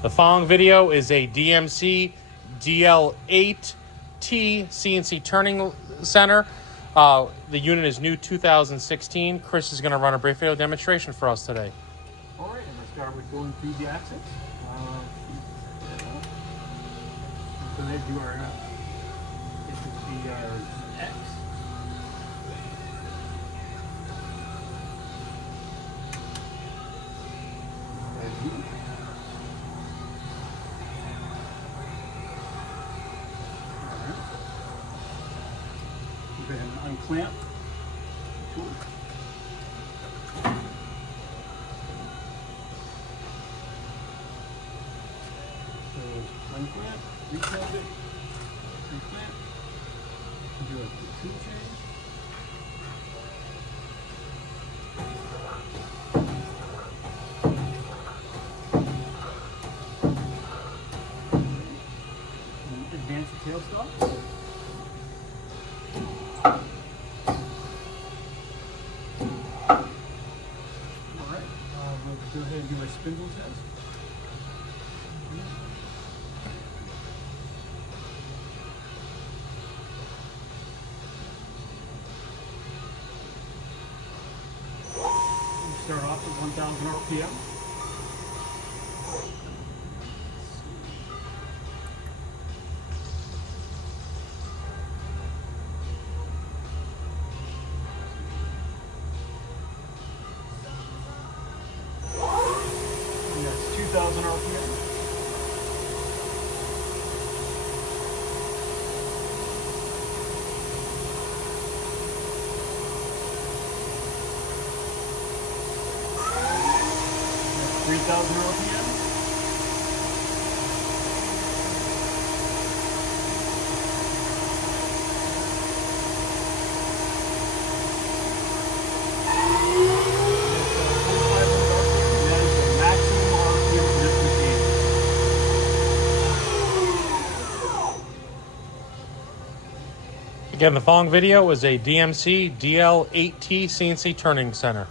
The following video is a DMC DL-8T CNC turning center. The unit is new 2016. Chris is going to run a brief video demonstration for us today. All right, I'm going to start with going through the axis. So they do our, this is the X. Go ahead and unclamp the tool. So unclamp, reclamp it, reclamp, do a tool change. And advance the tailstock. Go ahead and do a spindle test. We'll start off at 1,000 RPM. And that's 2,000 RPM. That's 3,000 RPM. Again, the following video is a DMC DL-8T CNC turning center.